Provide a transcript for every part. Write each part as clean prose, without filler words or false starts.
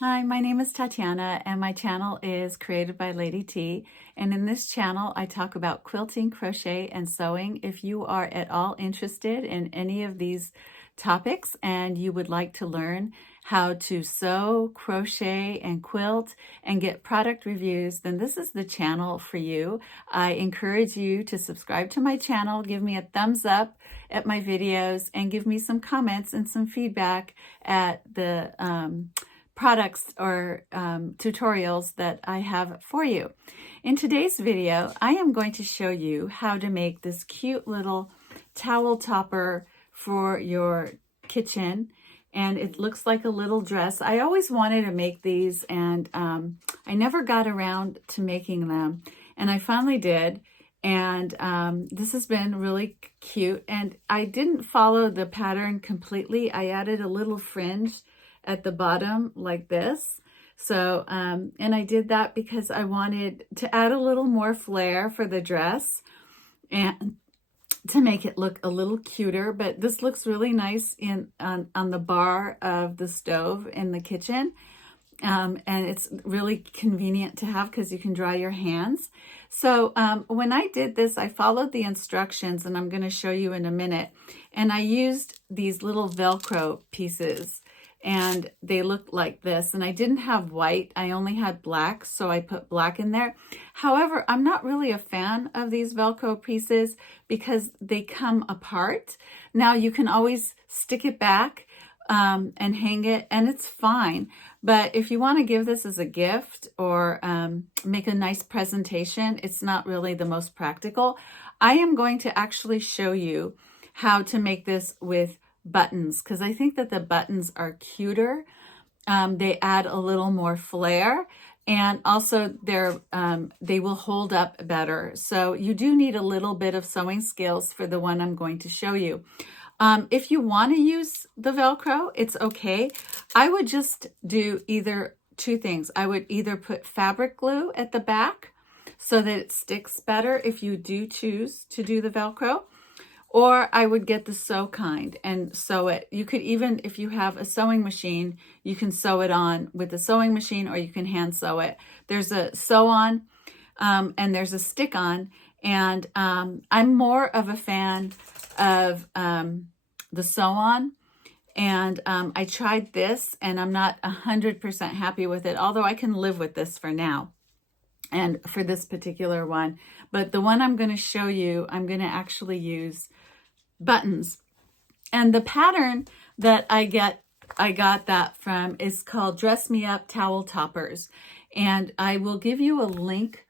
Hi, my name is Tatiana and my channel is created by Lady T. And in this channel, I talk about quilting, crochet, and sewing. If you are at all interested in any of these topics and you would like to learn how to sew, crochet, and quilt and get product reviews, then this is the channel for you. I encourage you to subscribe to my channel, give me a thumbs up at my videos, and give me some comments and some feedback at the products or tutorials that I have for you. In today's video, I am going to show you how to make this cute little towel topper for your kitchen, and it looks like a little dress. I always wanted to make these, and I never got around to making them, and I finally did. And this has been really cute, and I didn't follow the pattern completely. I added a little fringe at the bottom like this. So, and I did that because I wanted to add a little more flair for the dress and to make it look a little cuter. But this looks really nice on the bar of the stove in the kitchen. And it's really convenient to have because you can dry your hands. So when I did this, I followed the instructions, and I'm going to show you in a minute. And I used these little Velcro pieces, and they look like this. And I didn't have white, I only had black, so I put black in there. However, I'm not really a fan of these Velcro pieces because they come apart. Now you can always stick it back and hang it, and it's fine. But if you want to give this as a gift or make a nice presentation, it's not really the most practical. I am going to actually show you how to make this with buttons, because I think that the buttons are cuter. They add a little more flair, and also they will hold up better. So you do need a little bit of sewing skills for the one I'm going to show you. If you want to use the Velcro, it's okay. I would just do either two things. I would either put fabric glue at the back so that it sticks better if you do choose to do the Velcro, or I would get the sew kind and sew it. You could even, if you have a sewing machine, you can sew it on with the sewing machine, or you can hand sew it. There's a sew on and there's a stick on, and I'm more of a fan of the sew on. And I tried this, and I'm not 100% happy with it, although I can live with this for now and for this particular one. But the one I'm going to show you, I'm going to actually use buttons. And the pattern that I got that from is called Dress Me Up Towel Toppers. And I will give you a link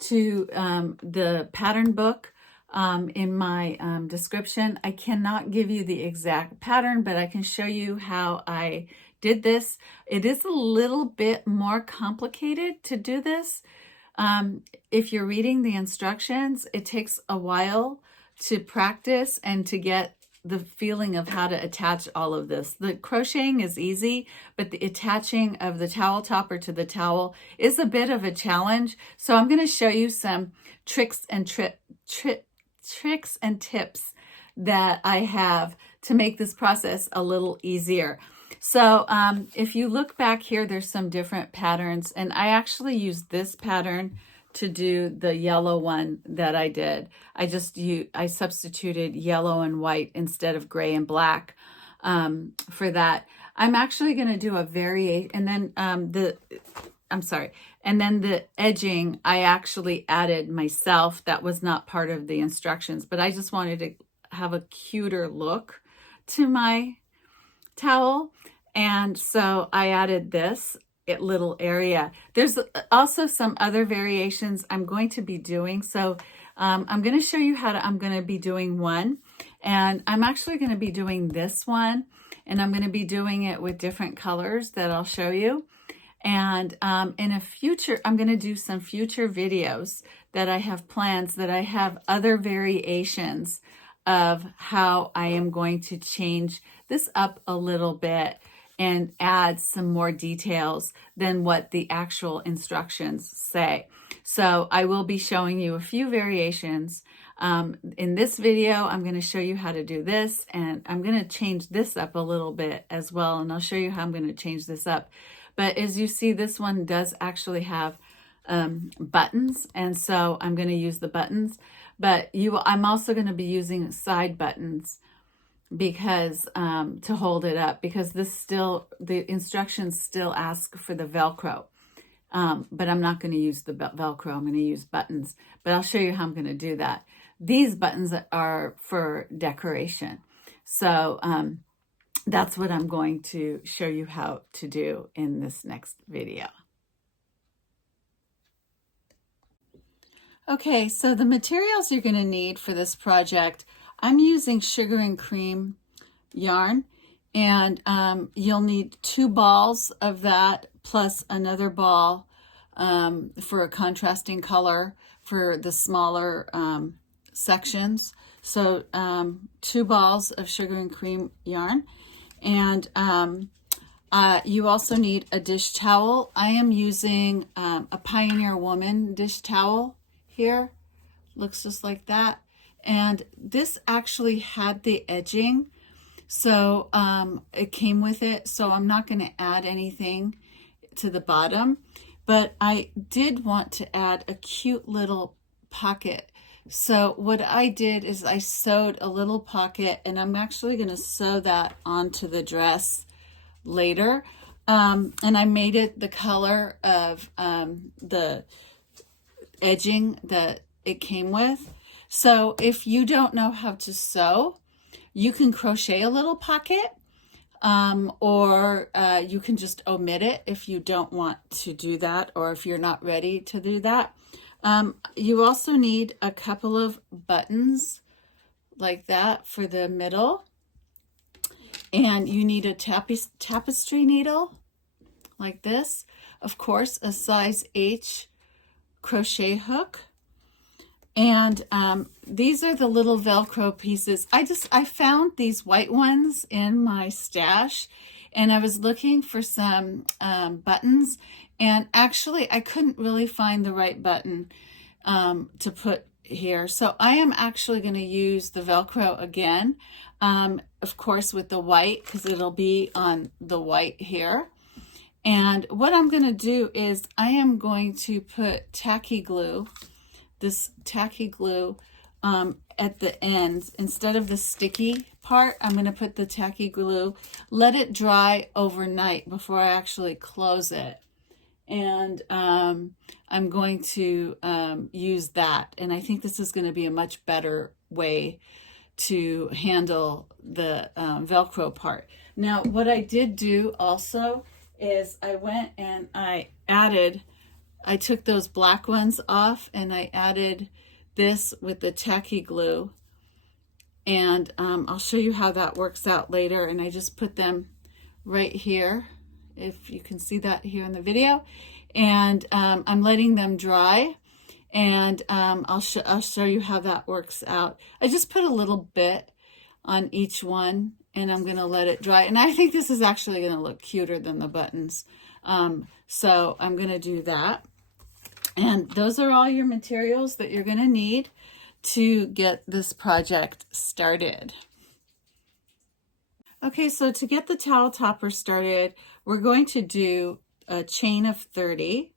to the pattern book in my description. I cannot give you the exact pattern, but I can show you how I did this. It is a little bit more complicated to do this. If you're reading the instructions, it takes a while to practice and to get the feeling of how to attach all of this. The crocheting is easy, but the attaching of the towel topper to the towel is a bit of a challenge. So I'm going to show you some tricks and tips that I have to make this process a little easier. So if you look back here, there's some different patterns, and I actually used this pattern to do the yellow one that I did. I substituted yellow and white instead of gray and black for that. I'm actually going to do a variation, and then and then the edging I actually added myself. That was not part of the instructions, but I just wanted to have a cuter look to my towel. And so I added this little area. There's also some other variations I'm going to be doing. So I'm going to show you I'm going to be doing one, and I'm actually going to be doing this one, and I'm going to be doing it with different colors that I'll show you. And in a future, I'm going to do some future videos that I have plans, that I have other variations of how I am going to change this up a little bit and add some more details than what the actual instructions say. So I will be showing you a few variations. In this video, I'm going to show you how to do this, and I'm going to change this up a little bit as well, and I'll show you how I'm going to change this up. But as you see, this one does actually have buttons, and so I'm going to use the buttons. But I'm also going to be using side buttons because to hold it up, because the instructions still ask for the Velcro. But I'm not going to use the Velcro. I'm going to use buttons. But I'll show you how I'm going to do that. These buttons are for decoration. So that's what I'm going to show you how to do in this next video. Okay, so the materials you're going to need for this project, I'm using sugar and cream yarn, and you'll need 2 balls of that plus another ball for a contrasting color for the smaller sections. So 2 balls of sugar and cream yarn, and you also need a dish towel. I am using a Pioneer Woman dish towel here. Looks just like that. And this actually had the edging, so it came with it. So I'm not going to add anything to the bottom, but I did want to add a cute little pocket. So what I did is I sewed a little pocket, and I'm actually going to sew that onto the dress later. And I made it the color of the edging that it came with. So if you don't know how to sew, you can crochet a little pocket, or you can just omit it if you don't want to do that, or if you're not ready to do that. You also need a couple of buttons like that for the middle, and you need a tapestry needle like this, of course a size H crochet hook, and these are the little Velcro pieces. I found these white ones in my stash, and I was looking for some buttons, and actually I couldn't really find the right button to put here. So I am actually going to use the Velcro again, of course with the white, because it'll be on the white here. And what I'm going to do is I am going to put tacky glue, this tacky glue at the ends. Instead of the sticky part, I'm going to put the tacky glue, let it dry overnight before I actually close it. And I'm going to use that. And I think this is going to be a much better way to handle the Velcro part. Now, what I did do also is I went and I took those black ones off, and I added this with the tacky glue, and I'll show you how that works out later. And I just put them right here, if you can see that here in the video, and I'm letting them dry, and I'll show you how that works out. I just put a little bit on each one, and I'm going to let it dry. And I think this is actually going to look cuter than the buttons. So I'm going to do that. And those are all your materials that you're going to need to get this project started. Okay, so to get the towel topper started, we're going to do a chain of 30.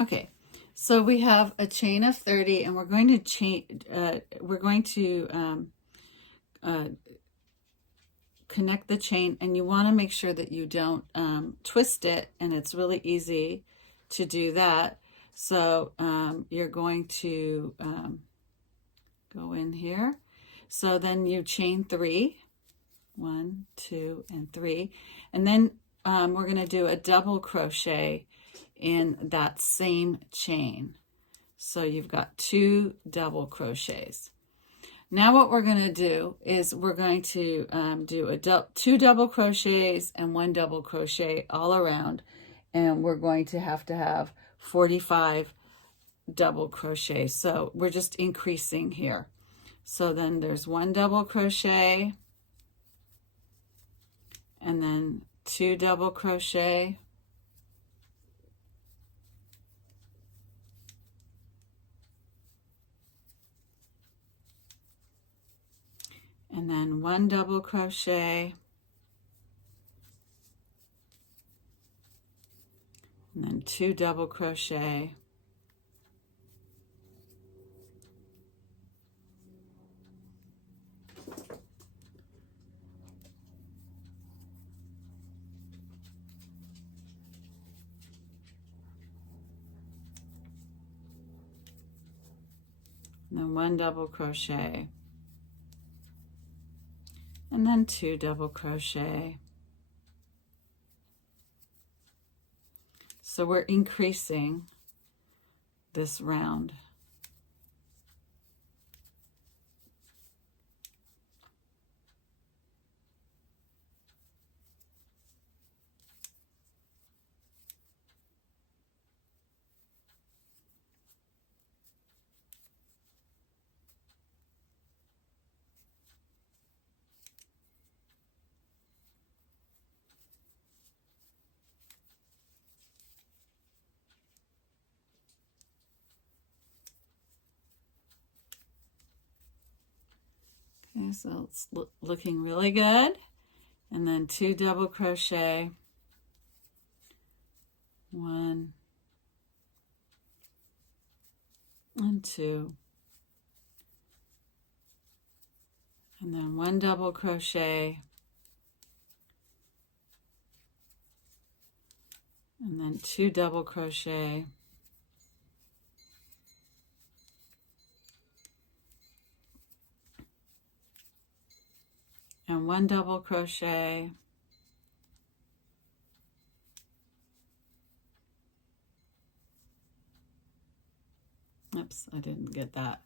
Okay, so we have a chain of 30, and we're going to connect the chain, and you want to make sure that you don't twist it, and it's really easy to do that. So you're going to go in here. So then you chain 3, 1, 2, and 3, and then we're going to do a double crochet in that same chain. So you've got 2 double crochets. Now what we're going to do is we're going to do 2 double crochets and 1 double crochet all around, and we're going to have 45 double crochets. So we're just increasing here. So then there's 1 double crochet, and then 2 double crochet, and then 1 double crochet, and then 2 double crochet, and then 1 double crochet, and then 2 double crochet. So we're increasing this round. Okay, so it's looking really good. And then 2 double crochet, 1 and 2, and then 1 double crochet, and then 2 double crochet, and 1 double crochet, oops, I didn't get that.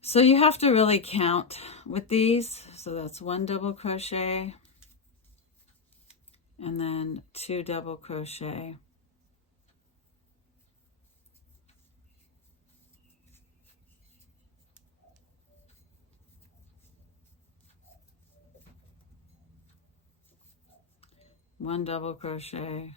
So you have to really count with these. So that's 1 double crochet, and then 2 double crochet, one double crochet,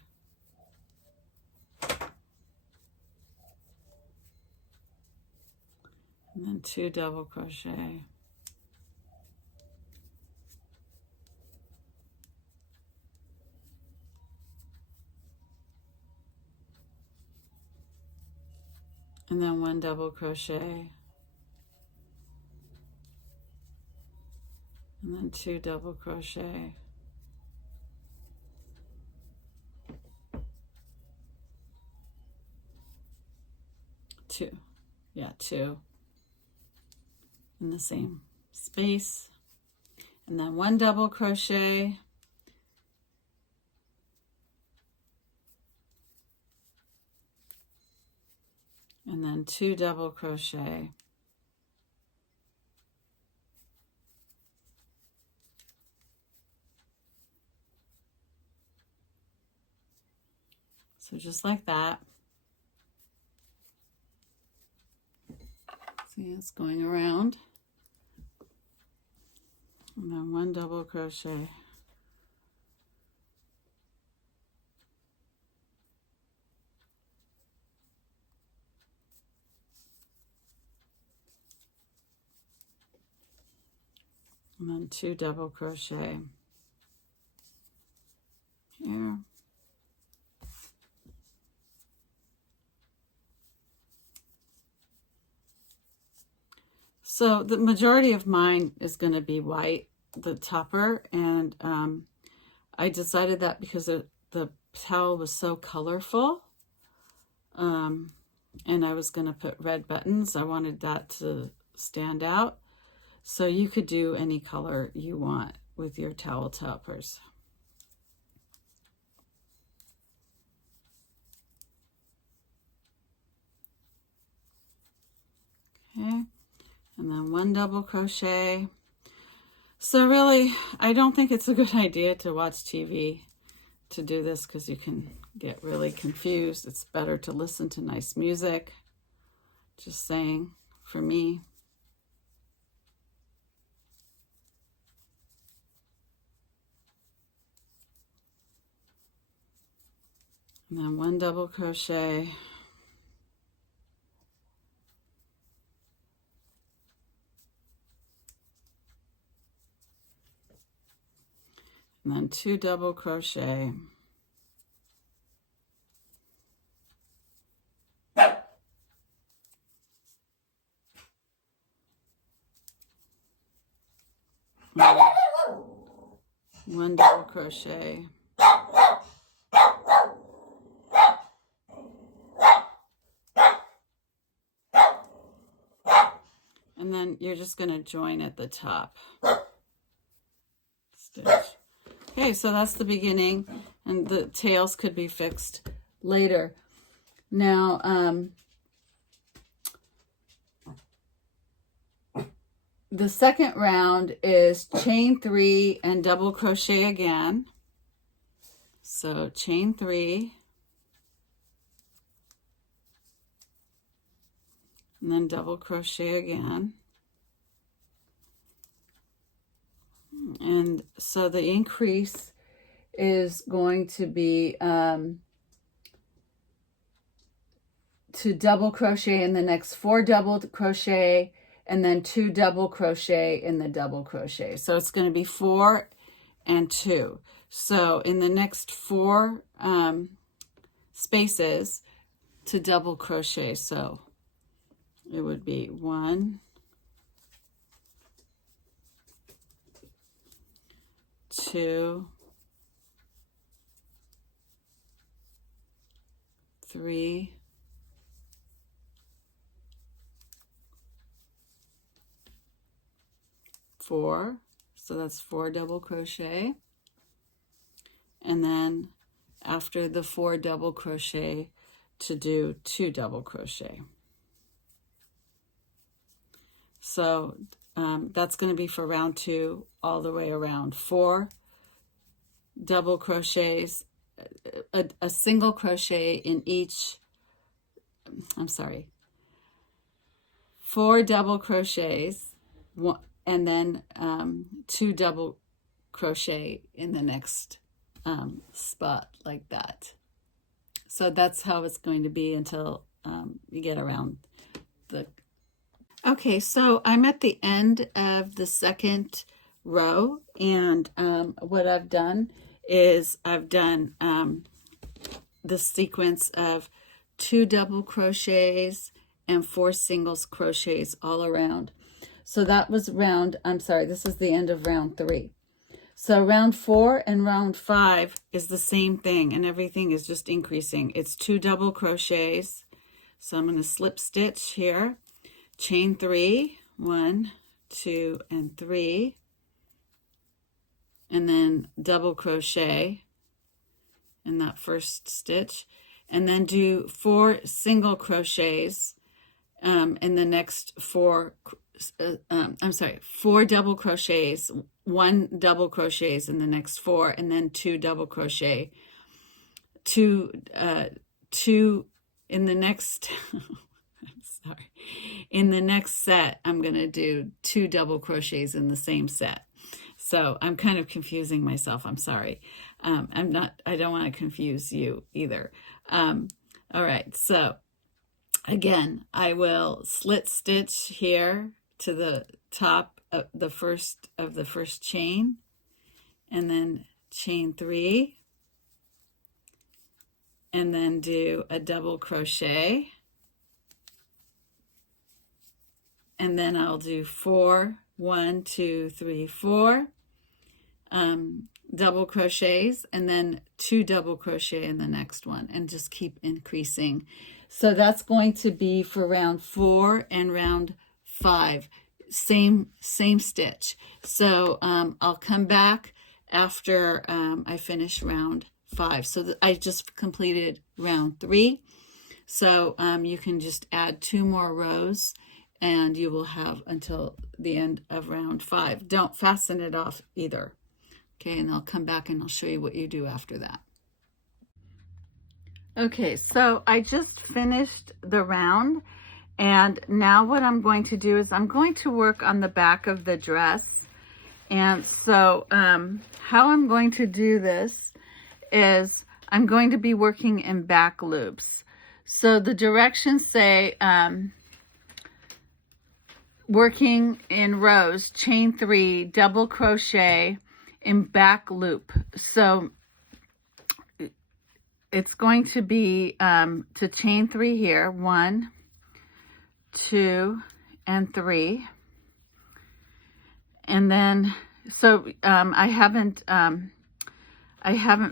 and then 2 double crochet, and then 1 double crochet, and then 2 double crochet, two in the same space, and then 1 double crochet, and then 2 double crochet, so just like that. See, it's going around, and then 1 double crochet, and then 2 double crochet here, so the majority of mine is going to be white, the topper, and I decided that because the towel was so colorful, and I was going to put red buttons. I wanted that to stand out. So you could do any color you want with your towel toppers. Okay, and then 1 double crochet. So really, I don't think it's a good idea to watch TV to do this because you can get really confused. It's better to listen to nice music. Just saying, for me. And then 1 double crochet. And then 2 double crochet. And 1 double crochet. And then you're just going to join at the top stitch. Okay, so that's the beginning, and the tails could be fixed later. Now, the second round is chain 3 and double crochet again. So chain 3, and then double crochet again. And so the increase is going to be to double crochet in the next 4 double crochet, and then 2 double crochet in the double crochet. So it's going to be 4 and 2. So in the next 4 spaces to double crochet. So it would be 1, 2, 3, 4. So that's 4 double crochet. And then after the 4 double crochet to do 2 double crochet. So that's going to be for round 2 all the way around. 4 double crochets, a single crochet in each, 4 double crochets, and then 2 double crochet in the next spot, like that. So that's how it's going to be until you get around the... Okay, so I'm at the end of the second row, and what I've done is I've done the sequence of 2 double crochets and 4 singles crochets all around. So that was this is the end of round 3. So round 4 and round 5 is the same thing, and everything is just increasing. It's 2 double crochets. So I'm going to slip stitch here, chain 3, 1, 2, and 3, and then double crochet in that first stitch, and then do 4 single crochets in the next 4 double crochets, 1 double crochets in the next 4, and then 2 double crochet, 2 in the next in the next set. I'm going to do 2 double crochets in the same set. So I'm kind of confusing myself. I'm sorry. I don't want to confuse you either. All right. So again, I will slit stitch here to the top of the first chain, and then chain 3, and then do a double crochet, and then I'll do 4, 1, 2, 3, 4, double crochets and then 2 double crochet in the next one, and just keep increasing. So that's going to be for round 4 and round 5, same stitch. So I'll come back after I finish round 5. So I just completed round 3. So you can just add 2 more rows and you will have until the end of round 5. Don't fasten it off either. Okay, and I'll come back and I'll show you what you do after that. Okay, so I just finished the round, and now what I'm going to do is I'm going to work on the back of the dress. And so how I'm going to do this is I'm going to be working in back loops. So the directions say working in rows, chain 3, double crochet in back loop. So it's going to be to chain 3 here, 1, 2, and 3. And then, so I haven't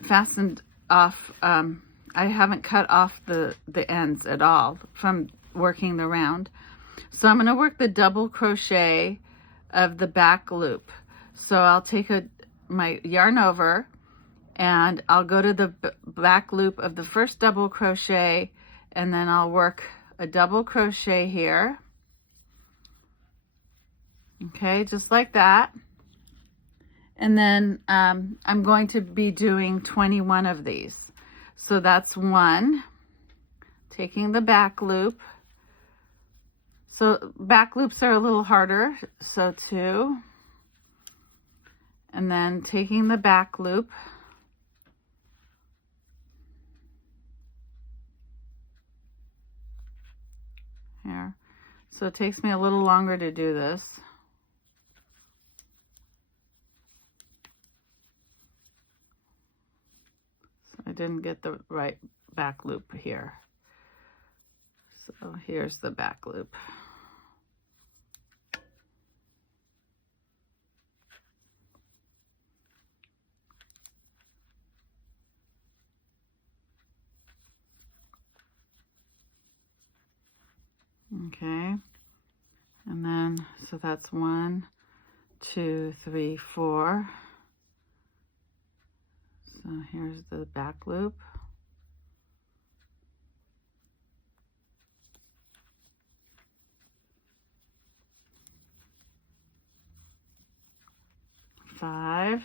fastened off, I haven't cut off the ends at all from working the round. So I'm going to work the double crochet of the back loop. So I'll take my yarn over, and I'll go to the back loop of the first double crochet, and then I'll work a double crochet here. Okay, just like that. And then I'm going to be doing 21 of these. So that's 1, taking the back loop. So back loops are a little harder, so 2. And then taking the back loop. Here. So it takes me a little longer to do this. I didn't get the right back loop here. So here's the back loop. Okay. And then, so that's 1, 2, 3, 4. So here's the back loop. Five,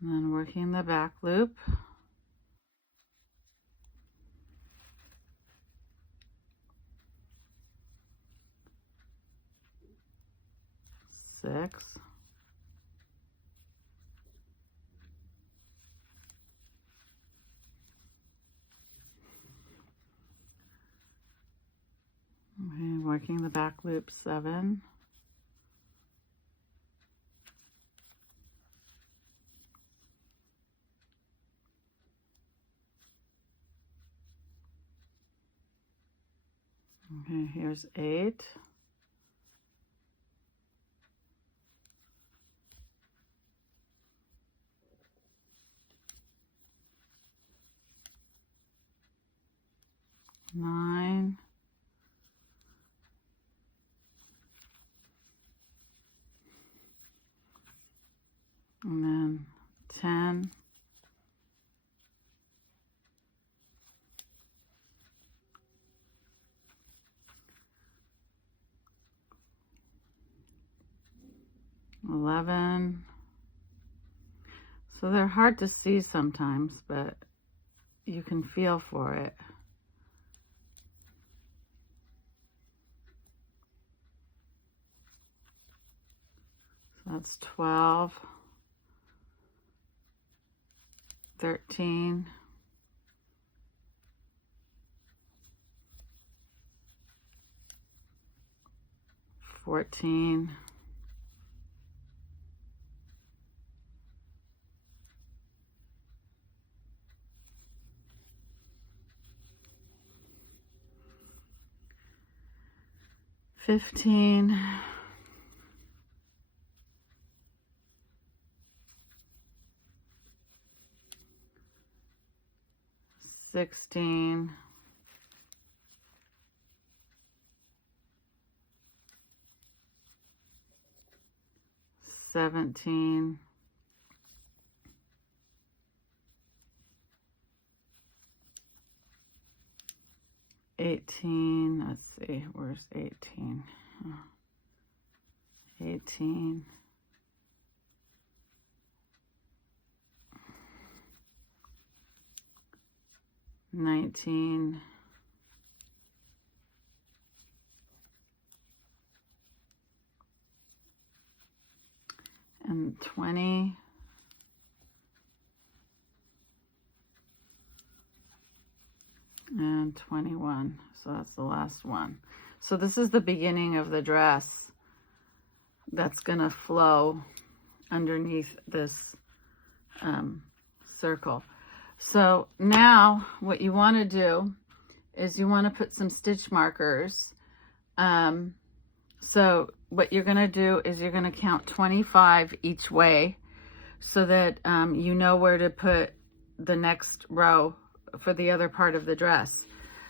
and then working the back loop. 6. Okay, working the back loop, 7. Okay, here's 8. Nine. And then 10. $11. So they're hard to see sometimes, but you can feel for it. So that's 12, 13, 14, 15, 16, 17, 18, let's see, where's 18? 18, 19, and 20, and 21. So that's the last one. So this is the beginning of the dress that's gonna flow underneath this circle. So now what you want to do is you want to put some stitch markers. So what you're going to do is you're going to count 25 each way so that you know where to put the next row for the other part of the dress.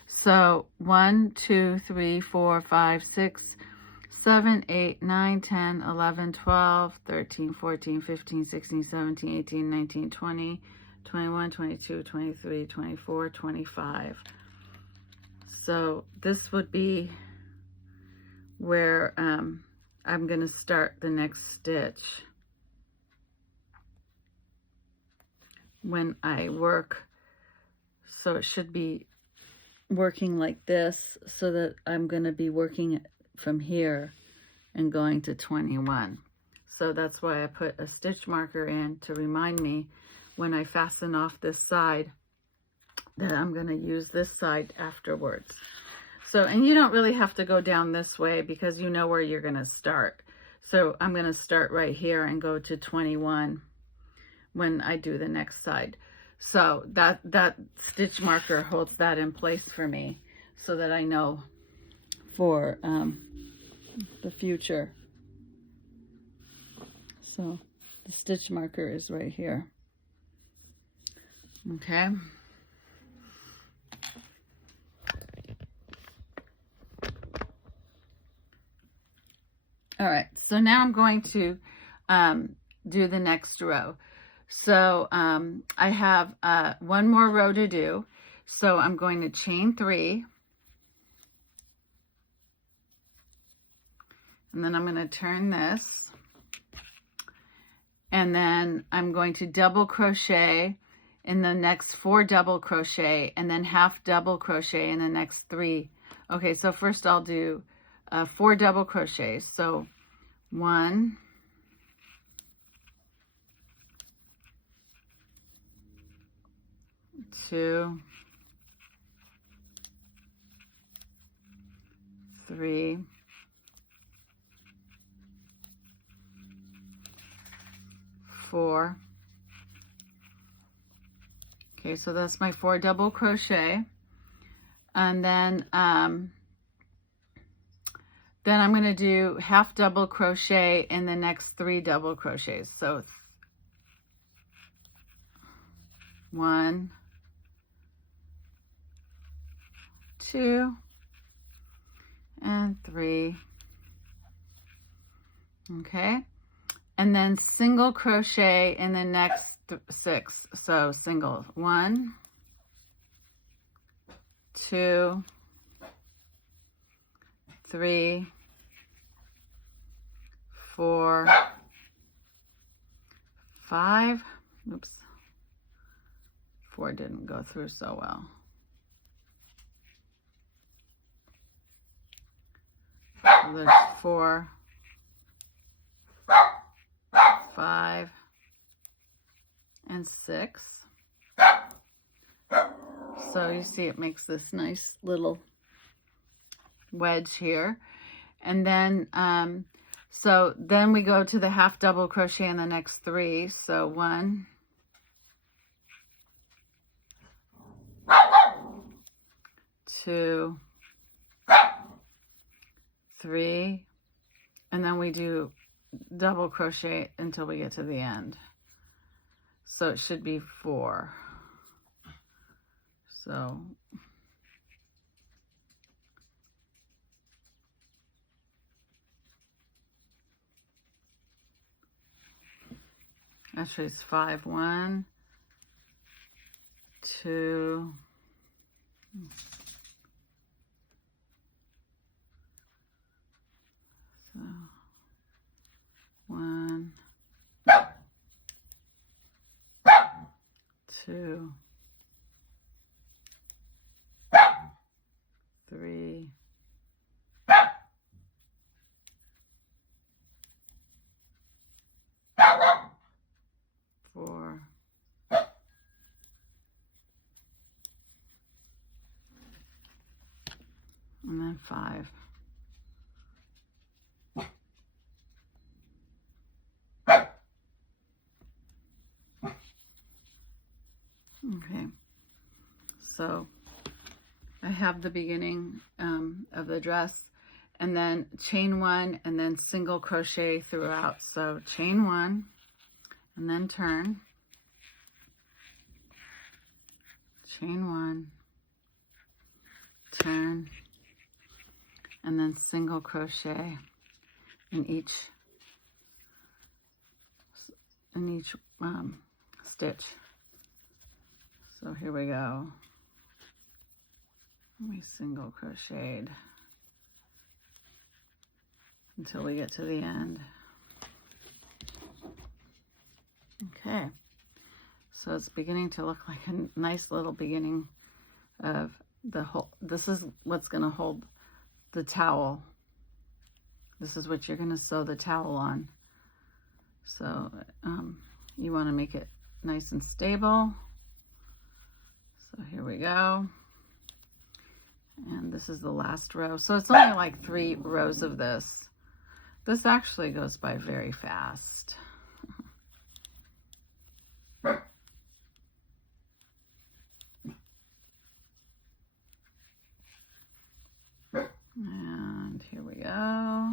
So 1, 2, 3, 4, 5, 6, 7, 8, 9, 10, 11, 12, 13, 14, 15, 16, 17, 18, 19, 20, 21, 22, 23, 24, 25. So this would be where I'm going to start the next stitch when I work. So it should be working like this, so that I'm going to be working from here and going to 21. So that's why I put a stitch marker in to remind me when I fasten off this side that I'm going to use this side afterwards. So, and you don't really have to go down this way because you know where you're going to start. So I'm going to start right here and go to 21 when I do the next side. So that stitch marker holds that in place for me so that I know for the future. So the stitch marker is right here. Okay. All right, so now I'm going to do the next row. So I have one more row to do. So I'm going to chain 3. And then I'm going to turn this. And then I'm going to double crochet in the next 4 double crochet, and then half double crochet in the next 3. Okay, so first I'll do 4 double crochets. So 1, 2, 3, 4. Okay, so that's my 4 double crochet. And then I'm going to do half double crochet in the next 3 double crochets. So 1, 2, and 3. Okay, and then single crochet in the next 6. So single 1, 2, 3, 4, 5. Oops, 4 didn't go through so well. So there's 4, 5, and 6. So you see it makes this nice little wedge here. And then so then we go to the half double crochet in the next 3. So 1, 2, 3, and then we do double crochet until we get to the end. So it should be 4. So actually it's 5. 1, 2, so 1, 2, 3, 4, and then 5. Okay, so I have the beginning of the dress, and then chain 1 and then single crochet throughout. So chain 1 and then turn, chain 1, turn, and then single crochet in each stitch. So here we go. We single crocheted until we get to the end. Okay, so it's beginning to look like a nice little beginning of the whole. This is what's going to hold the towel. This is what you're going to sew the towel on. So you want to make it nice and stable. So here we go. And this is the last row. So it's only like 3 rows of this. This actually goes by very fast. And here we go.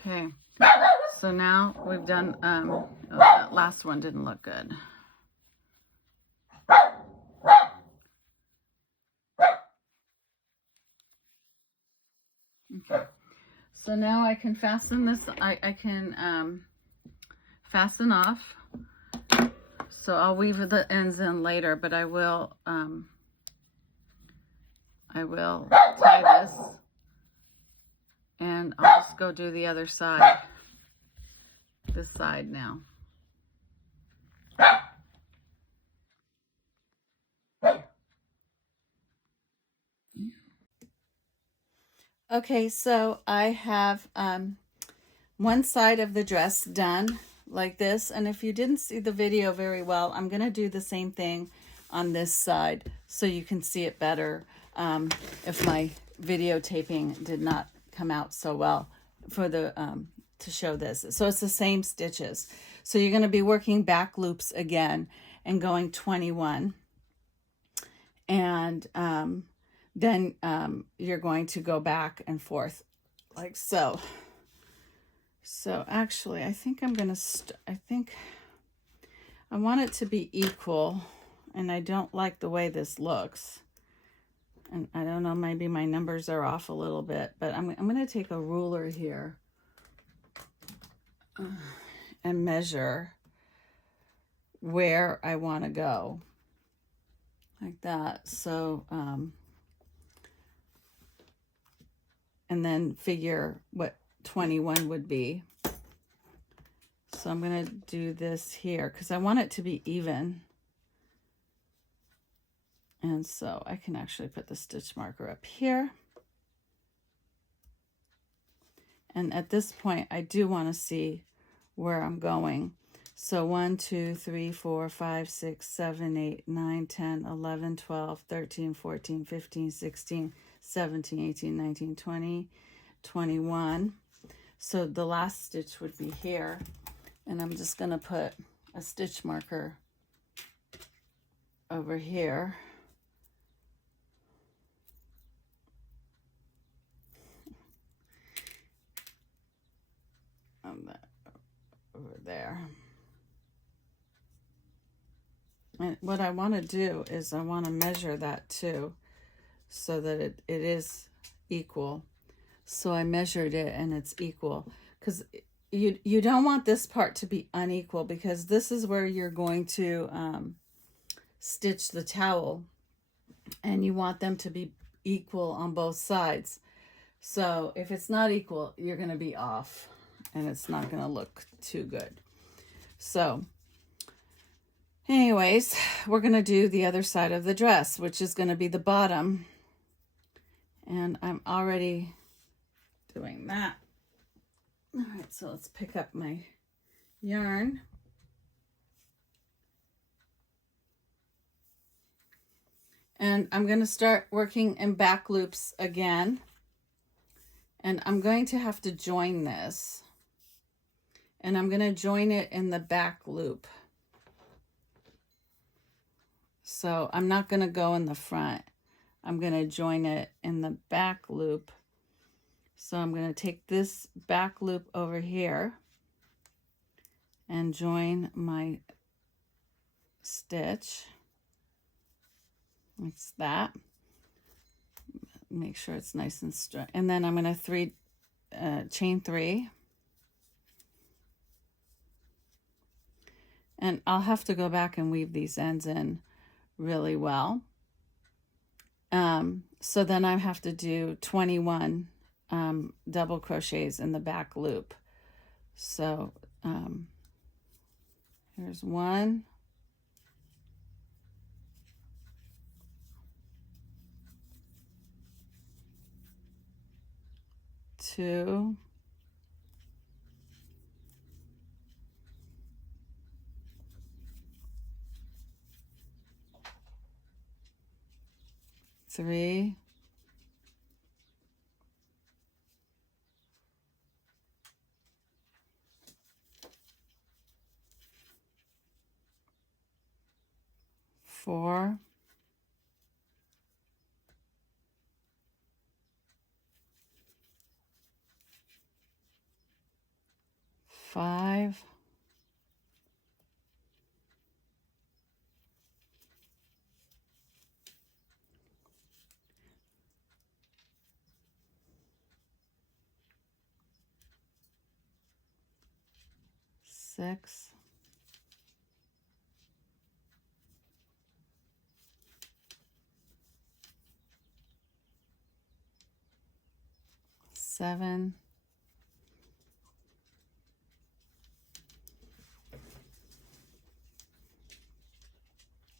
Okay, so now we've done, oh, that last one didn't look good. Okay, so now I can fasten this, I can fasten off. So I'll weave the ends in later, but I will tie this. And I'll just go do the other side, this side now. Okay, so I have one side of the dress done like this. And if you didn't see the video very well, I'm going to do the same thing on this side so you can see it better if my videotaping did not come out so well for the to show this. So it's the same stitches. So you're going to be working back loops again and going 21, and then you're going to go back and forth like so. So actually I think I'm going to I think I want it to be equal, and I don't like the way this looks. And I don't know, maybe my numbers are off a little bit, but I'm going to take a ruler here and measure where I want to go like that. So, and then figure what 21 would be. So I'm going to do this here because I want it to be even. And so I can actually put the stitch marker up here. And at this point, I do want to see where I'm going. So 1, 2, 3, 4, 5, 6, 7, 8, 9, 10, 11, 12, 13, 14, 15, 16, 17, 18, 19, 20, 21. So the last stitch would be here. And I'm just going to put a stitch marker over here. Over there. And what I want to do is I want to measure that too, so that it is equal. So I measured it and it's equal, because you don't want this part to be unequal, because this is where you're going to stitch the towel, and you want them to be equal on both sides. So if it's not equal, you're going to be off and it's not going to look too good. So anyways, we're going to do the other side of the dress, which is going to be the bottom. And I'm already doing that. All right, so let's pick up my yarn. And I'm going to start working in back loops again. And I'm going to have to join this. And I'm going to join it in the back loop. So I'm not going to go in the front. I'm going to join it in the back loop. So I'm going to take this back loop over here and join my stitch. It's that. Make sure it's nice and straight. And then I'm going to chain 3. And I'll have to go back and weave these ends in really well. So then I have to do 21 double crochets in the back loop. So here's 1, 2, 3, 4, 5, 6, 7,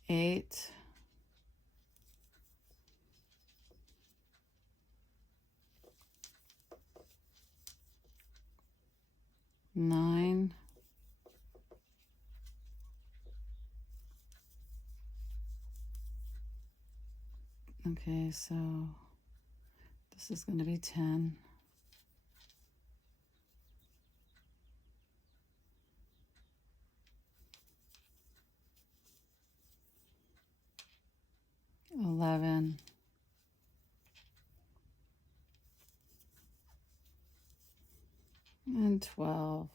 8, 9, 10. So this is going to be 10. 11, and 12,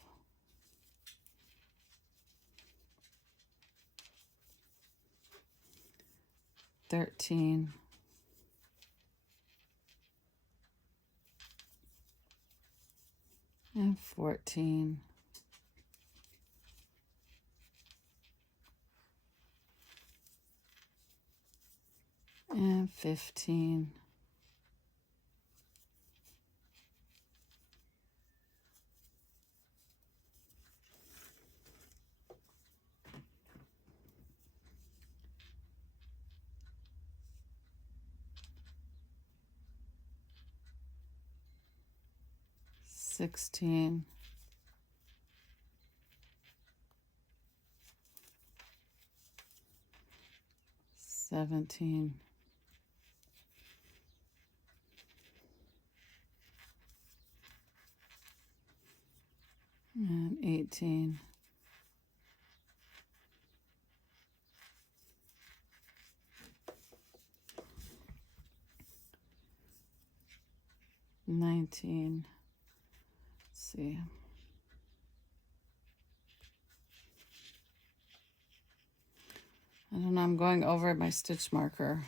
13, and 14, and 15, $16, 17, and 18, 19. Let's see. I don't know, I'm going over my stitch marker.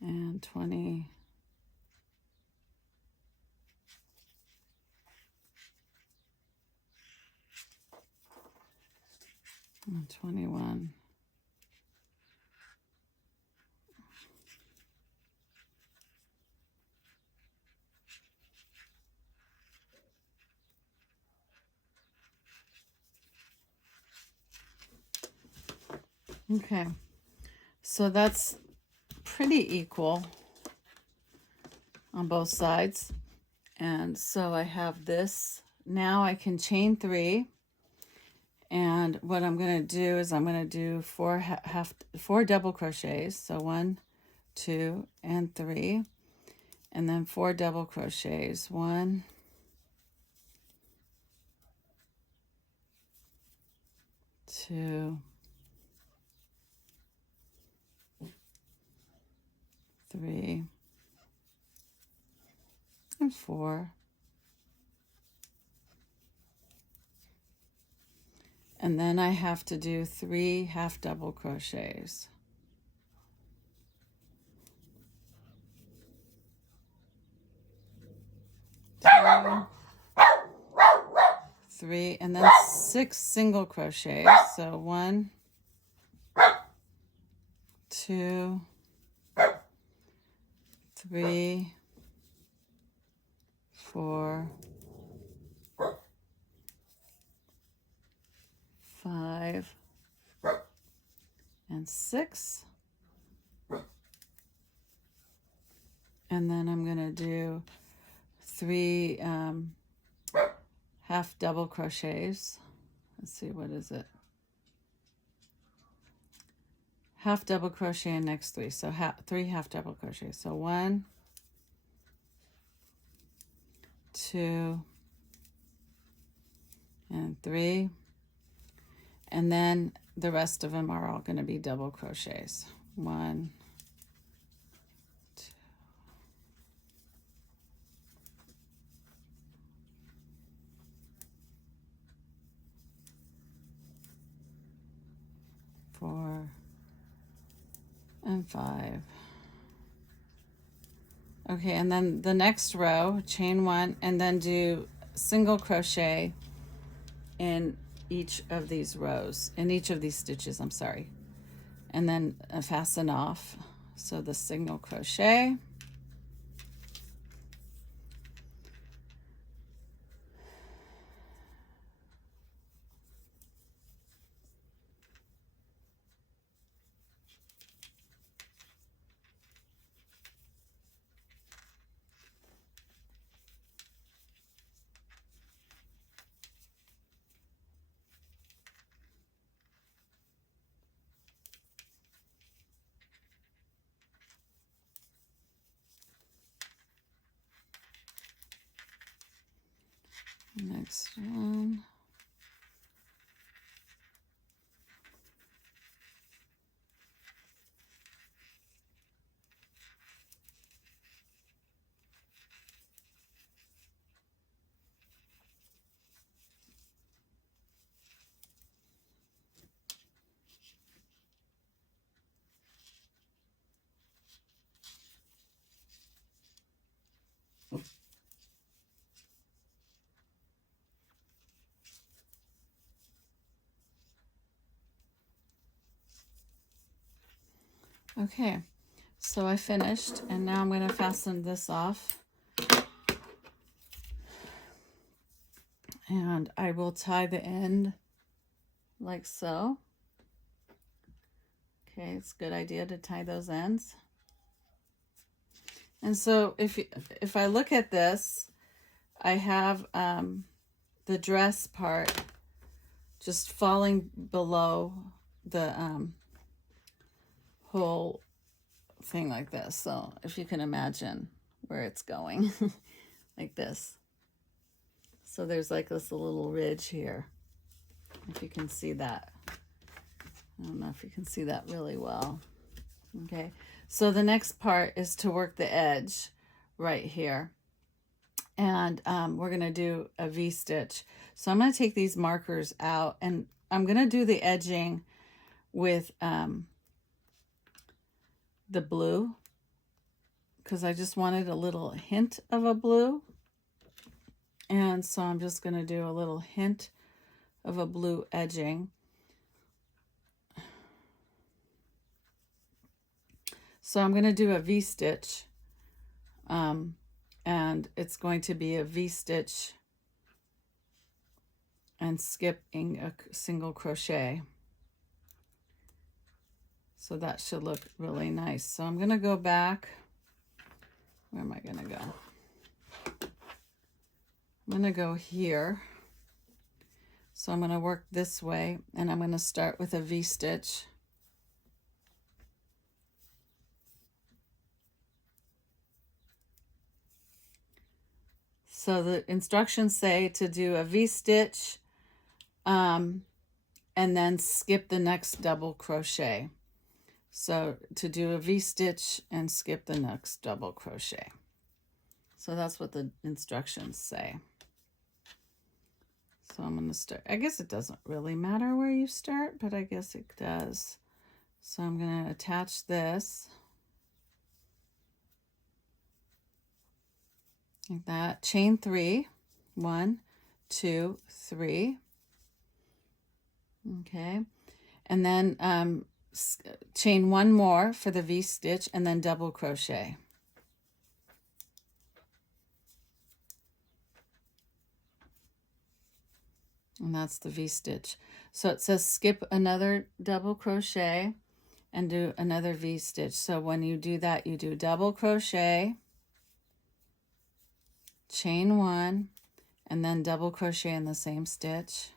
And 20. And 21. Okay, so that's pretty equal on both sides. And so I have this. Now I can chain 3. And what I'm going to do is I'm going to do 4 double crochets. So 1, 2, and 3. And then 4 double crochets. 1, 2, 3, and 4. And then I have to do 3 half double crochets. 2, 3, and then 6 single crochets. So 1, 2, 3, 4, 5, and 6. And then I'm going to do 3 half double crochets. Let's see, what is it? Half double crochet in next 3. So 3 half double crochets. So 1, 2, and 3. And then the rest of them are all going to be double crochets. 1, 2, 4, and 5. Okay, and then the next row, chain 1, and then do single crochet in each of these rows, in each of these stitches, I'm sorry. And then fasten off. So the single crochet. Next one. Okay, so I finished, and now I'm going to fasten this off. And I will tie the end like so. Okay, it's a good idea to tie those ends. And so if I look at this, I have the dress part just falling below the whole thing like this. So if you can imagine where it's going, like this. So there's like this little ridge here, if you can see that. I don't know if you can see that really well. Okay, so the next part is to work the edge right here. And we're going to do a V-stitch. So I'm going to take these markers out, and I'm going to do the edging with the blue, because I just wanted a little hint of a blue. And so I'm just going to do a little hint of a blue edging. So I'm going to do a V-stitch, and it's going to be a V-stitch and skipping a single crochet. So that should look really nice. So I'm going to go back. Where am I going to go? I'm going to go here. So I'm going to work this way, and I'm going to start with a V-stitch. So the instructions say to do a V-stitch and then skip the next double crochet. So to do a V-stitch and skip the next double crochet. So that's what the instructions say. So I'm going to start. I guess it doesn't really matter where you start, but I guess it does. So I'm going to attach this like that. Chain 3. 1, 2, 3. Okay. And then chain 1 more for the V-stitch and then double crochet. And that's the V-stitch. So it says skip another double crochet and do another V-stitch. So when you do that, you do double crochet, chain 1, and then double crochet in the same stitch.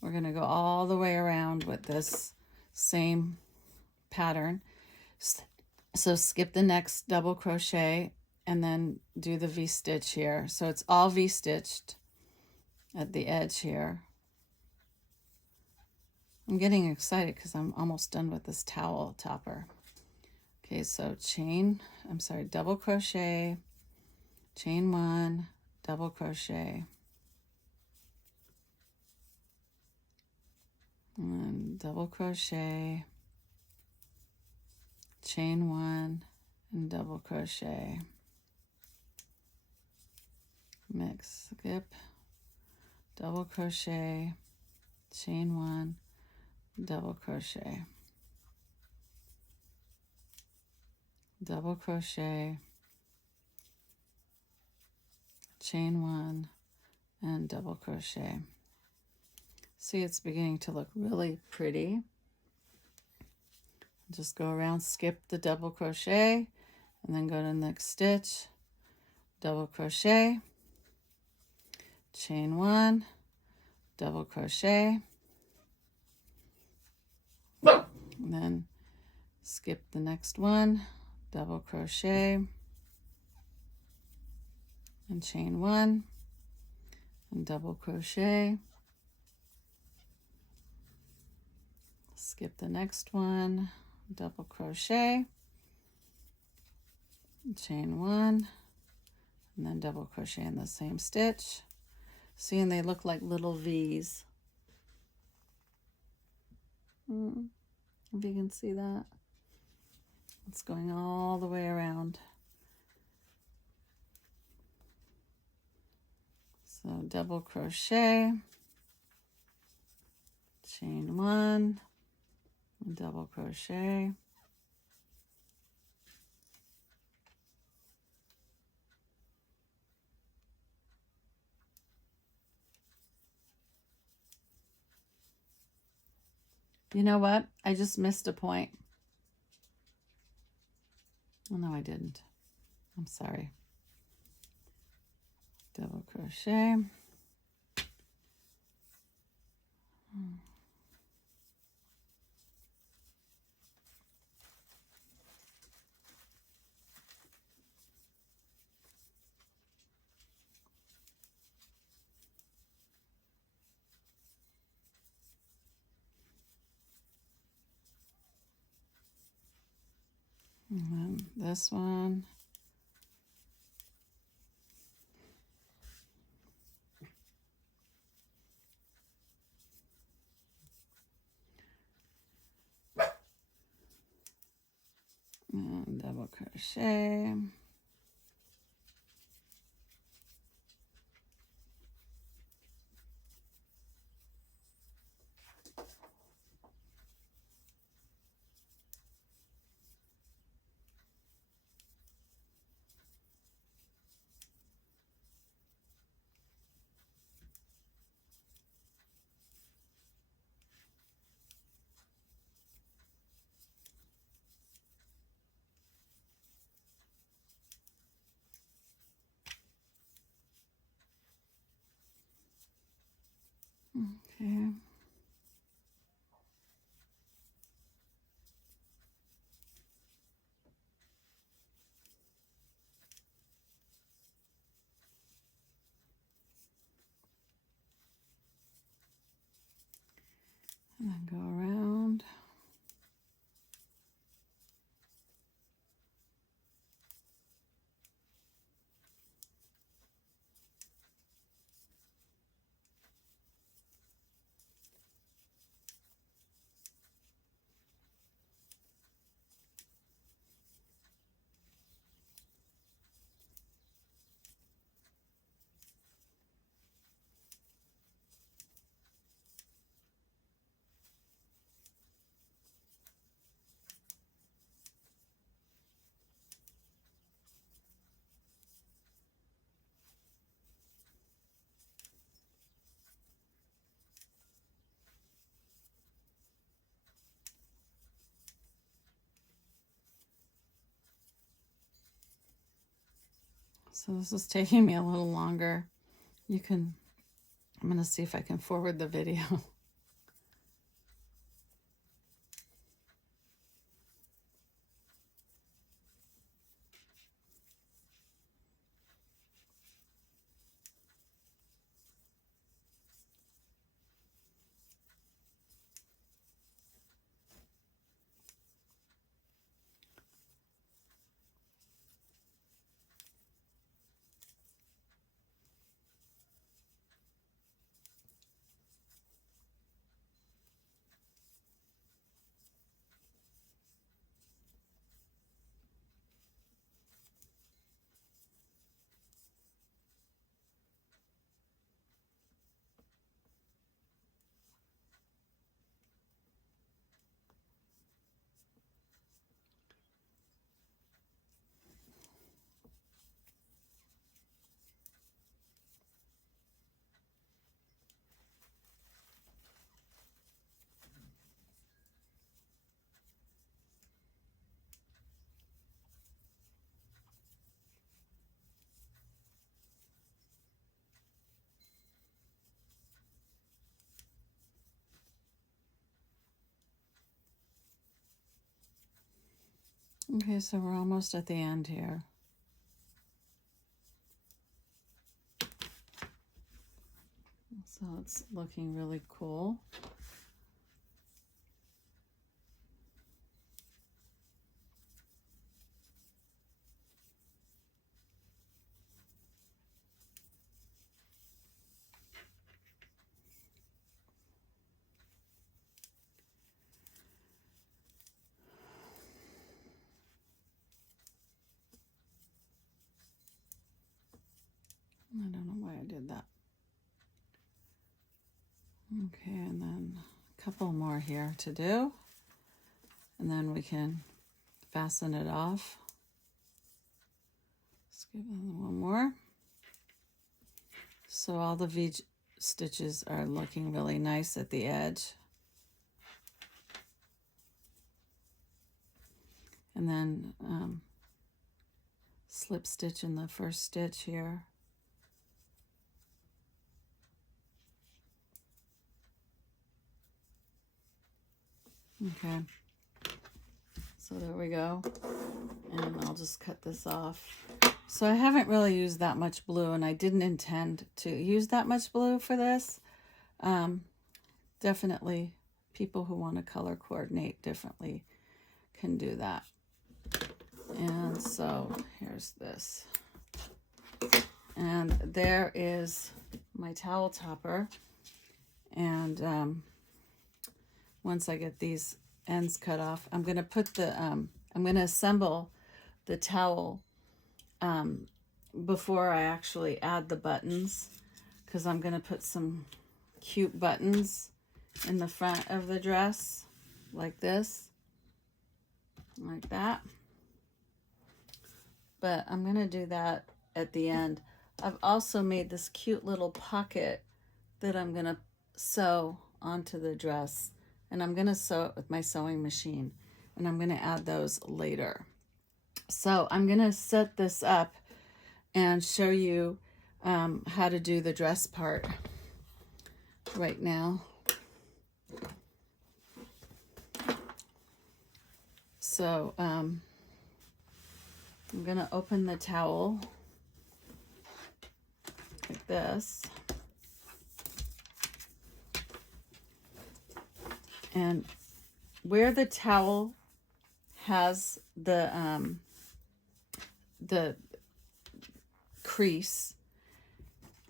We're going to go all the way around with this same pattern. So skip the next double crochet and then do the V-stitch here. So it's all V-stitched at the edge here. I'm getting excited because I'm almost done with this towel topper. Okay, so double crochet, chain 1, double crochet, and then double crochet, chain 1, and double crochet. Mix, skip, double crochet, chain 1, double crochet, double crochet, chain 1, and double crochet. See, it's beginning to look really pretty. Just go around, skip the double crochet, and then go to the next stitch, double crochet, chain 1, double crochet, and then skip the next one, double crochet, and chain 1, and double crochet, skip the next one, double crochet, chain 1, and then double crochet in the same stitch. See, and they look like little V's. If you can see that. It's going all the way around. So double crochet, chain 1, and double crochet. You know what? I just missed a point. Oh, no, I didn't. I'm sorry. Double crochet. And then this one. And double crochet. Okay. And then go around. So this is taking me a little longer. I'm going to see if I can forward the video. Okay, so we're almost at the end here. So it's looking really cool. I don't know why I did that. Okay, and then a couple more here to do. And then we can fasten it off. Let's give it one more. So all the V stitches are looking really nice at the edge. And then slip stitch in the first stitch here. Okay, so there we go. And I'll just cut this off. So I haven't really used that much blue, and I didn't intend to use that much blue for this. Definitely people who want to color coordinate differently can do that. And so here's this. And there is my towel topper. And once I get these ends cut off, I'm going to put the, I'm going to assemble the towel before I actually add the buttons, because I'm going to put some cute buttons in the front of the dress like this, like that. But I'm going to do that at the end. I've also made this cute little pocket that I'm going to sew onto the dress, and I'm going to sew it with my sewing machine, and I'm going to add those later. So I'm going to set this up and show you how to do the dress part right now. So I'm going to open the towel like this. And where the towel has the crease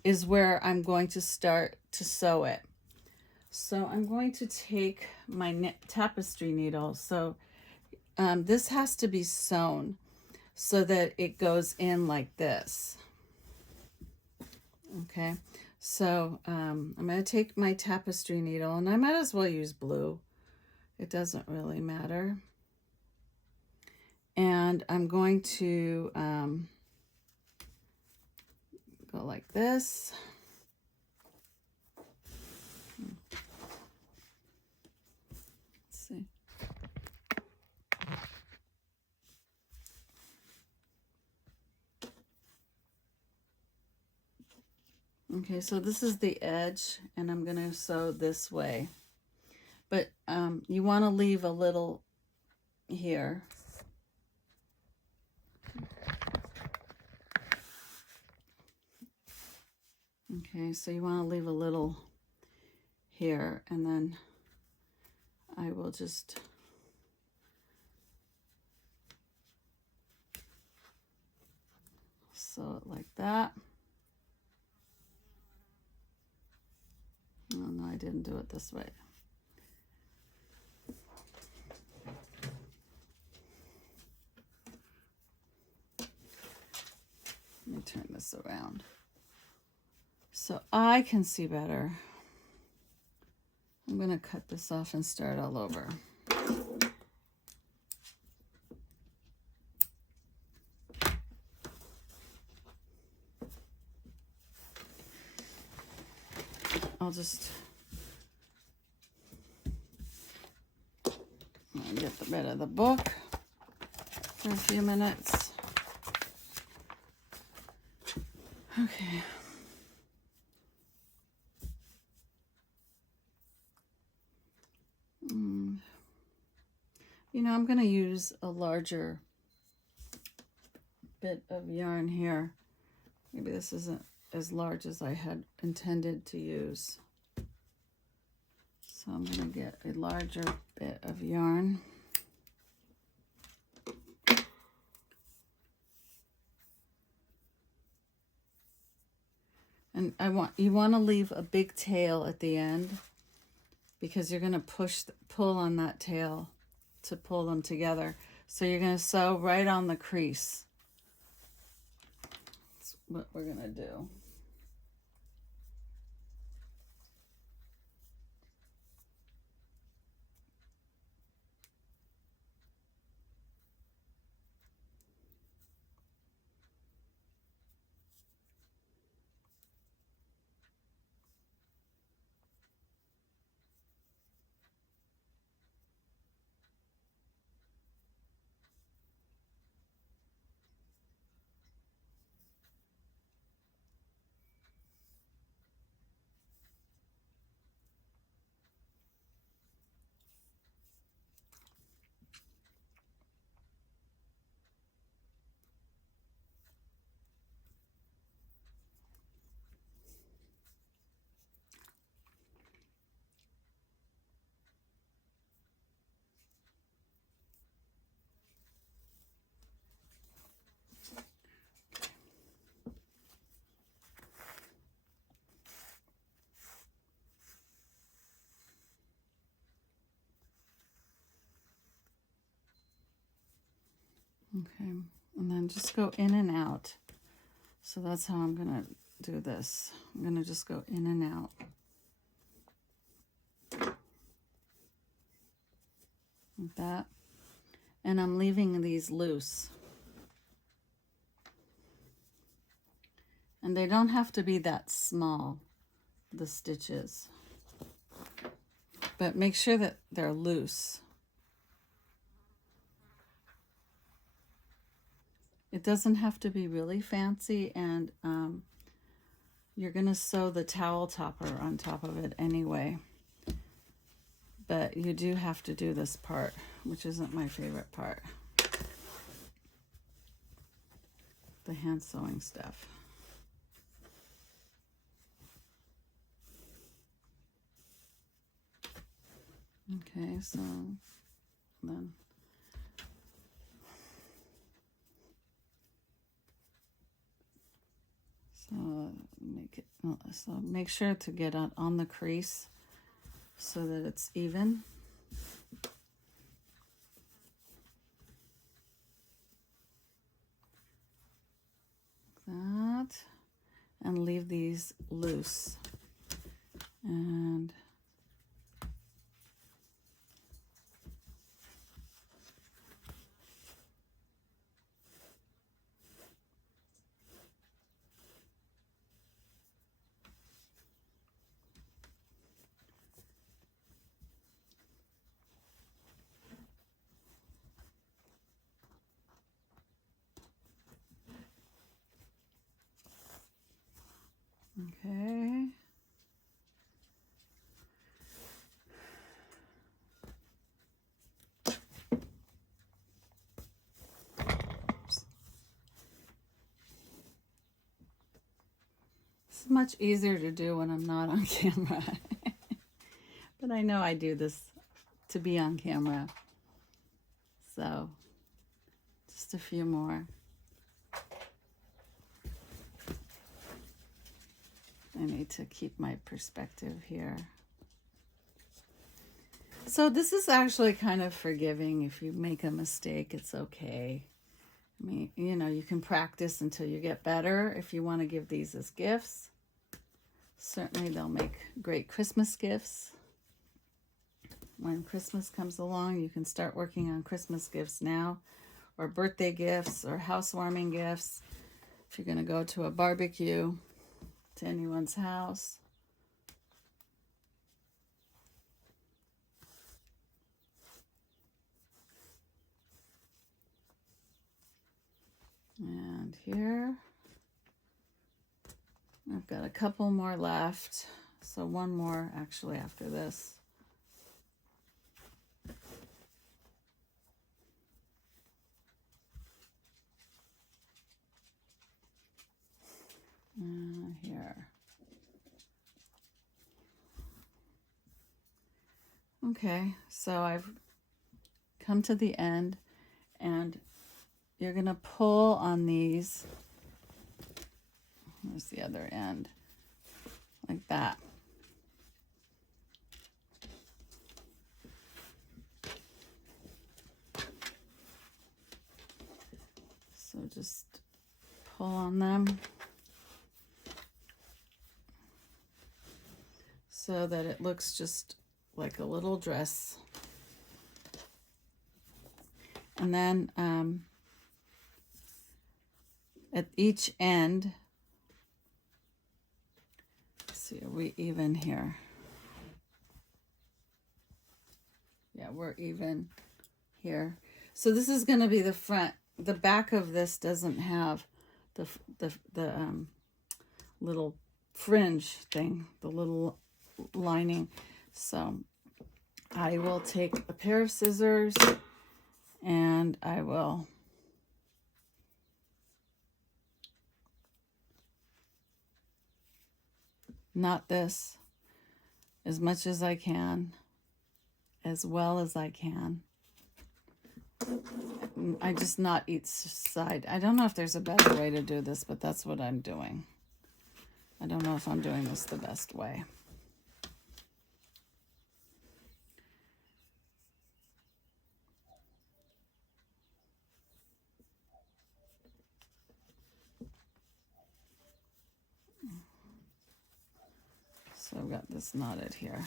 is where I'm going to start to sew it. So I'm going to take my tapestry needle. So this has to be sewn so that it goes in like this. Okay, so I'm going to take my tapestry needle, and I might as well use blue. It doesn't really matter. And I'm going to go like this. Let's see. Okay, so this is the edge, and I'm going to sew this way. But you want to leave a little here. Okay, so you want to leave a little here, and then I will just sew it like that. Oh no, I didn't do it this way. Let me turn this around so I can see better. I'm going to cut this off and start all over. I'll just get rid of the book for a few minutes. Okay. You know, I'm going to use a larger bit of yarn here. Maybe this isn't as large as I had intended to use. So I'm going to get a larger bit of yarn. And you want to leave a big tail at the end, because you're going to pull on that tail to pull them together. So you're going to sew right on the crease. That's what we're going to do. Okay, and then just go in and out. So that's how I'm gonna do this. I'm gonna just go in and out. Like that. And I'm leaving these loose. And they don't have to be that small, the stitches. But make sure that they're loose. It doesn't have to be really fancy, and you're going to sew the towel topper on top of it anyway. But you do have to do this part, which isn't my favorite part. The hand sewing stuff. Okay, so then so make sure to get on the crease so that it's even. Like that, and leave these loose. And okay. It's much easier to do when I'm not on camera. But I know I do this to be on camera. So, just a few more. I need to keep my perspective here. So this is actually kind of forgiving. If you make a mistake, it's okay. I mean, you know, you can practice until you get better. If you want to give these as gifts, certainly they'll make great Christmas gifts. When Christmas comes along, you can start working on Christmas gifts now, or birthday gifts, or housewarming gifts. If you're going to go to a barbecue, to anyone's house. And here, I've got a couple more left. So one more actually after this. Here. Okay, so I've come to the end, and you're going to pull on these. There's the other end, like that. So just pull on them so that it looks just like a little dress. And then at each end, let's see, are we even here? Yeah, we're even here. So this is going to be the front. The back of this doesn't have the little fringe thing, the little lining. So I will take a pair of scissors and I will knot this as much as I can, as well as I can. I just knot each side. I don't know if there's a better way to do this, but that's what I'm doing. I don't know if I'm doing this the best way. I've got this knotted here.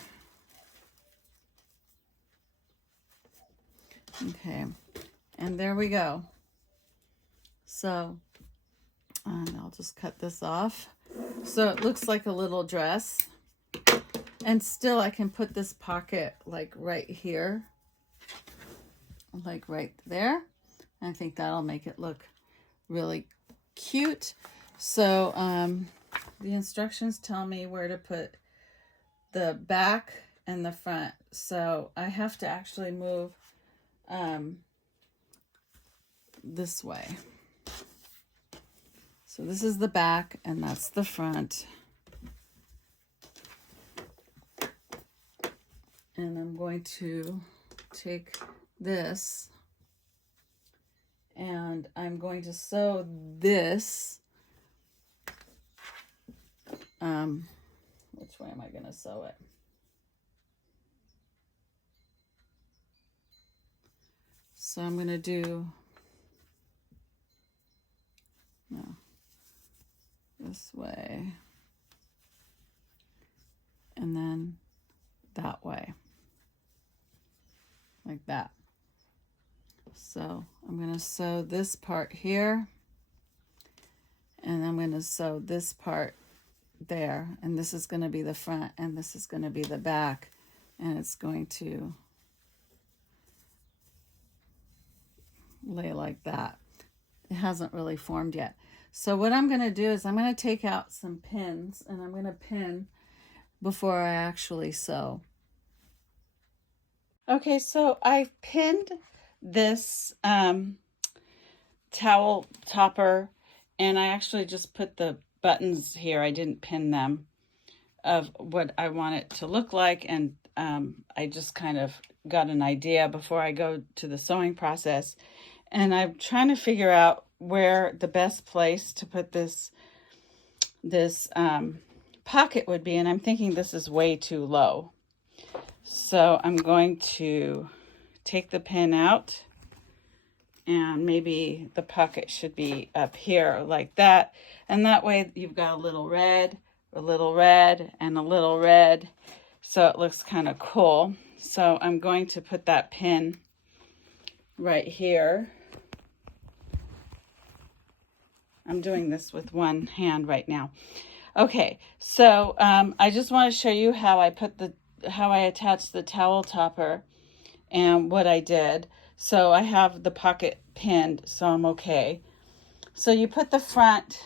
Okay, and there we go. So, and I'll just cut this off. So it looks like a little dress. And still I can put this pocket like right here, like right there. I think that'll make it look really cute. So the instructions tell me where to put the back and the front. So I have to actually move this way. So this is the back and that's the front. And I'm going to take this and I'm going to sew this. Which way am I going to sew it? So I'm going to do, no, this way, and then that way, like that. So I'm going to sew this part here, and I'm going to sew this part there, and this is going to be the front, and this is going to be the back, and it's going to lay like that. It hasn't really formed yet. So what I'm going to do is I'm going to take out some pins, and I'm going to pin before I actually sew. Okay, so I've pinned this towel topper, and I actually just put the buttons here. I didn't pin them, of what I want it to look like, and I just kind of got an idea before I go to the sewing process. And I'm trying to figure out where the best place to put this pocket would be, and I'm thinking this is way too low. So I'm going to take the pin out, and maybe the pocket should be up here like that. And that way you've got a little red, and a little red. So it looks kind of cool. So I'm going to put that pin right here. I'm doing this with one hand right now. Okay, so I just want to show you how I attached the towel topper and what I did. So I have the pocket pinned, so I'm okay. So you put the front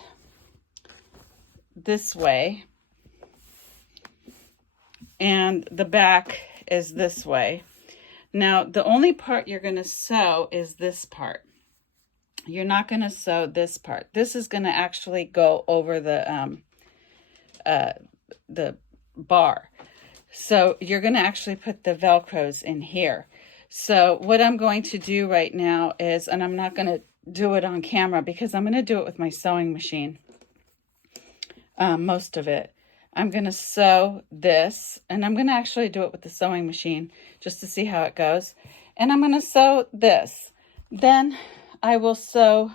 this way, and the back is this way. Now, the only part you're going to sew is this part. You're not going to sew this part. This is going to actually go over the bar. So you're going to actually put the Velcros in here. So what I'm going to do right now is, and I'm not going to do it on camera because I'm going to do it with my sewing machine, most of it. I'm going to sew this, and I'm going to actually do it with the sewing machine just to see how it goes. And I'm going to sew this. Then I will sew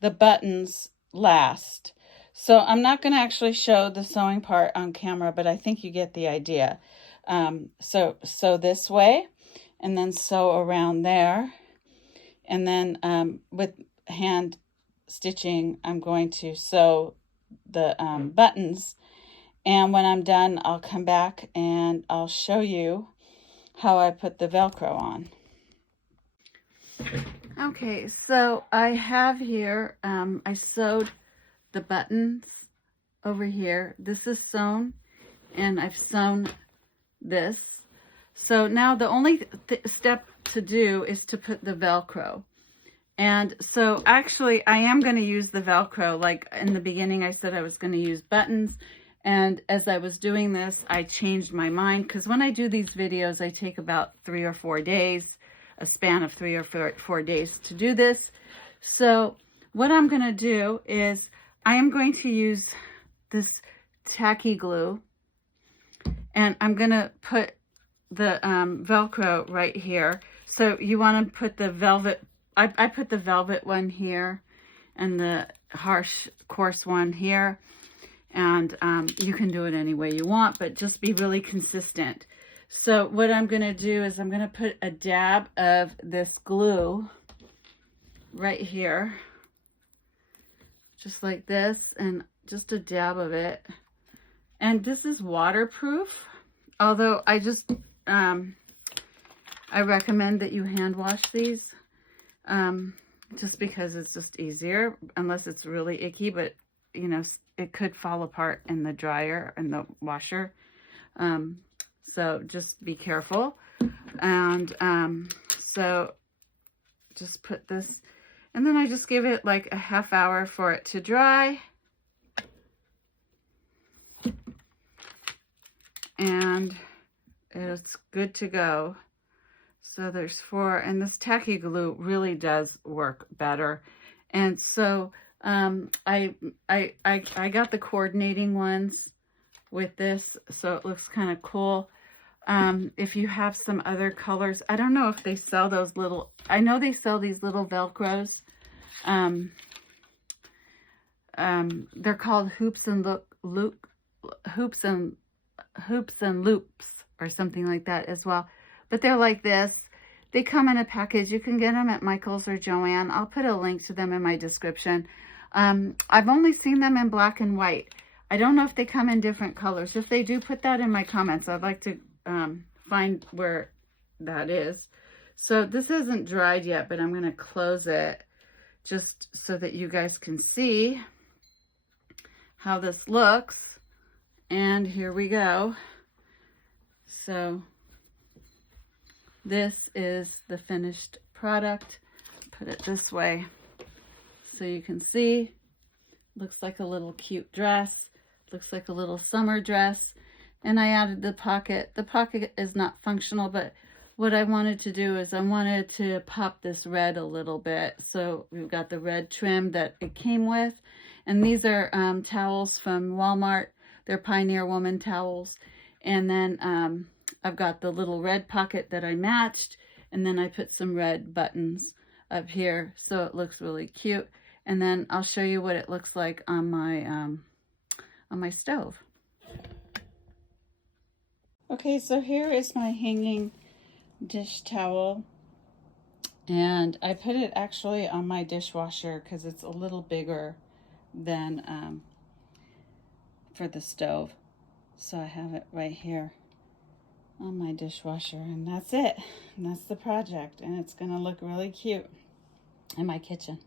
the buttons last. So I'm not going to actually show the sewing part on camera, but I think you get the idea. So sew this way, and then sew around there. And then with hand stitching, I'm going to sew the buttons. And when I'm done, I'll come back and I'll show you how I put the Velcro on. Okay, so I have here, I sewed the buttons over here. This is sewn, and I've sewn this. So now the only step to do is to put the Velcro. And so actually I am going to use the Velcro. Like in the beginning I said I was going to use buttons, and as I was doing this I changed my mind, because when I do these videos I take about 3 or 4 days, a span of 3 or 4 days to do this. So what I'm going to do is I am going to use this tacky glue, and I'm going to put the Velcro right here. So you want to put the velvet, I put the velvet one here and the harsh coarse one here. And you can do it any way you want, but just be really consistent. So what I'm going to do is I'm going to put a dab of this glue right here, just like this, and just a dab of it. And this is waterproof, although I just, I recommend that you hand wash these, just because it's just easier, unless it's really icky, but you know, it could fall apart in the dryer and the washer. So just be careful. And so just put this, and then I just give it like a half hour for it to dry. And it's good to go. So there's 4, and this tacky glue really does work better. And so I got the coordinating ones with this, so it looks kind of cool. If you have some other colors, I don't know if they sell those little, I know they sell these little Velcros. They're called hoops and loops or something like that as well. But they're like this. They come in a package. You can get them at Michael's or Joann. I'll put a link to them in my description. I've only seen them in black and white. I don't know if they come in different colors. If they do, put that in my comments. I'd like to find where that is. So this isn't dried yet, but I'm going to close it just so that you guys can see how this looks. And here we go. So this is the finished product. Put it this way so you can see. Looks like a little cute dress. Looks like a little summer dress. And I added the pocket. The pocket is not functional, but what I wanted to do is I wanted to pop this red a little bit. So we've got the red trim that it came with. And these are towels from Walmart. They're Pioneer Woman towels. And then I've got the little red pocket that I matched. And then I put some red buttons up here so it looks really cute. And then I'll show you what it looks like on my stove. Okay, so here is my hanging dish towel. And I put it actually on my dishwasher because it's a little bigger than for the stove. So I have it right here on my dishwasher, and that's it. And that's the project, and it's gonna look really cute in my kitchen.